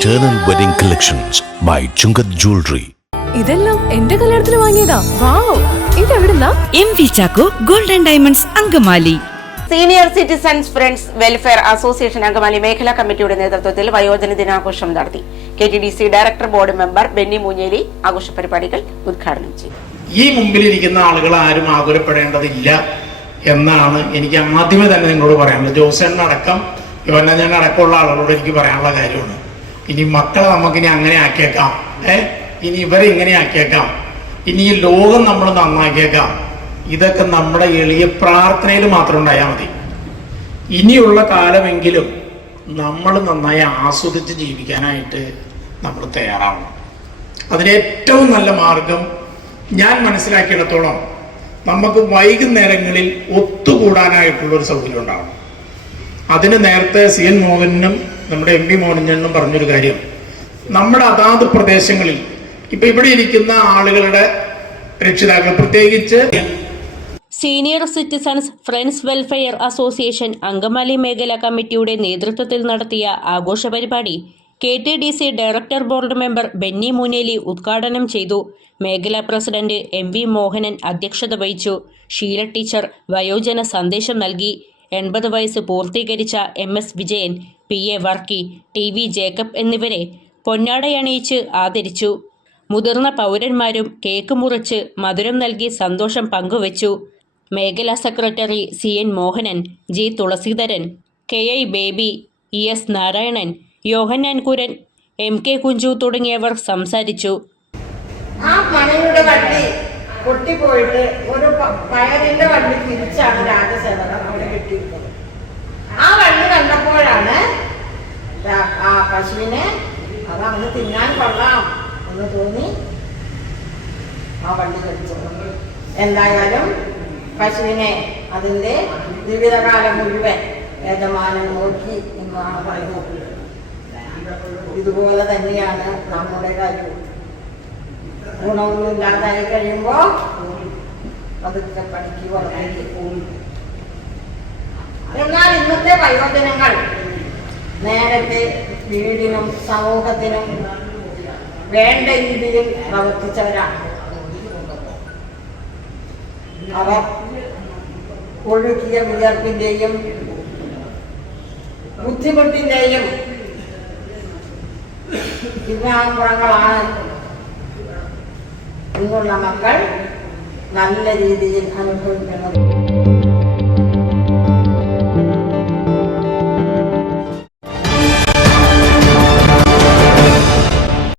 Eternal Wedding Collections by Chungat Jewelry. ഇതെല്ലാം എന്റെ കല്യാണത്തിന് വാങ്ങിയതാ. വാവ്, ഇതെവിടുന്നാ? MV Chacko golden diamonds Angamaly. Senior citizens friends welfare association Angamaly മേഖലാ കമ്മിറ്റിയുടെ നേതൃത്വത്തിൽ വയോജന ദിനാഘോഷം നടത്തി. KTDC director board member Benny Moonjely ആഘോഷ പരിപാടികൾ ഉദ്ഘാടനം ചെയ്തു. ഈ മുമ്പിലിരിക്കുന്ന ആളുകൾ ആരും ആകുലപ്പെടേണ്ടതില്ല എന്നാണ് എനിക്ക് ആദ്യമേ തന്നെ നിങ്ങളോട് പറയാനുള്ളത്. ജോസേട്ടനടക്കം യോഹന്നാൻ അടക്കമുള്ള ആളുകളോട് എനിക്ക് പറയാനുള്ള കാര്യമാണ്. ഇനി മക്കളെ നമുക്കിനി അങ്ങനെ ആക്കിയേക്കാം, ഇനി ഇവരെ ഇങ്ങനെ ആക്കിയേക്കാം, ഇനി ഈ ലോകം നമ്മൾ നന്നാക്കിയേക്കാം. ഇതൊക്കെ നമ്മുടെ എളിയ പ്രാർത്ഥനയിൽ മാത്രം ഉണ്ടായാൽ മതി. ഇനിയുള്ള കാലമെങ്കിലും നമ്മൾ നന്നായി ആസ്വദിച്ച് ജീവിക്കാനായിട്ട് നമ്മൾ തയ്യാറാവണം. അതിന് ഏറ്റവും നല്ല മാർഗം ഞാൻ മനസ്സിലാക്കിയിടത്തോളം നമുക്ക് വൈകുന്നേരങ്ങളിൽ ഒത്തുകൂടാനായിട്ടുള്ളൊരു സൗകര്യം ഉണ്ടാവണം. അതിന് നേരത്തെ CN മോഹനും നമ്മുടെ MV മോഹനനും പറഞ്ഞൊരു കാര്യം, നമ്മുടെ അതാത് പ്രദേശങ്ങളിൽ ഇപ്പൊ ഇവിടെ ഇരിക്കുന്ന ആളുകളുടെ രക്ഷിതാക്കൾ പ്രത്യേകിച്ച് senior citizens friends welfare association Angamaly മേഖലാ കമ്മിറ്റിയുടെ നേതൃത്വത്തിൽ നടത്തിയ ആഘോഷ പരിപാടി KTDC director board member Benny Moonjely ഉദ്ഘാടനം ചെയ്തു. മേഖലാ പ്രസിഡന്റ് MV മോഹനൻ അധ്യക്ഷത വഹിച്ചു. ഷീല ടീച്ചർ വയോജന സന്ദേശം നൽകി. 80 വയസ്സ് പൂർത്തീകരിച്ച MS Vijayan, PA Varkey, TV Jacob എന്നിവരെ പൊന്നാടയണിയിച്ച് ആദരിച്ചു. മുതിർന്ന പൗരന്മാരും കേക്ക് മുറിച്ച് മധുരം നൽകി സന്തോഷം പങ്കുവച്ചു. മേഖലാ secretary CN Mohanan, G Thulaseedharan, KI Baby, ES Narayanan, Yohannan Kuran, MK Kunju തുടങ്ങിയവർ സംസാരിച്ചു. ആ മണിയുടെ വണ്ടി പൊട്ടിപ്പോയിട്ട് ഒരു പയറിന്റെ വണ്ടി തിരിച്ചാണ് രാജസേവനം അവിടെ കിട്ടിയിരുന്നത്. ആ വണ്ടി കണ്ടപ്പോഴാണ് ആ പശുവിനെ അത് അവന് തിന്നാൻ കൊള്ളാം എന്ന് തോന്നി ആ വണ്ടി കഴിച്ചത്. എന്തായാലും പശുവിനെ അതിൻ്റെ ജീവിതകാലം മുഴുവൻ യജമാനൻ നോക്കി എന്നാണ് പറയുന്നത്. ഇതുപോലെ തന്നെയാണ് നമ്മുടെ കാര്യം. ഗുണമൊന്നുമില്ലാതായി കഴിയുമ്പോ അതൊക്കെ പണിക്ക് പുറത്തേക്ക് പോകും. എന്നാൽ ഇന്നത്തെ വയോജനങ്ങൾ നേരത്തെ വീടിനും സമൂഹത്തിനും വേണ്ട രീതിയിൽ പ്രവർത്തിച്ചവരാണ്. അവർ ഒഴുകിയ വിയർപ്പിന്റെയും ബുദ്ധിമുട്ടിന്റെയും പിന്നാമ്പുറങ്ങളാണ് ഇന്നുള്ള മക്കൾ നല്ല രീതിയിൽ അനുഭവിക്കുന്നത്.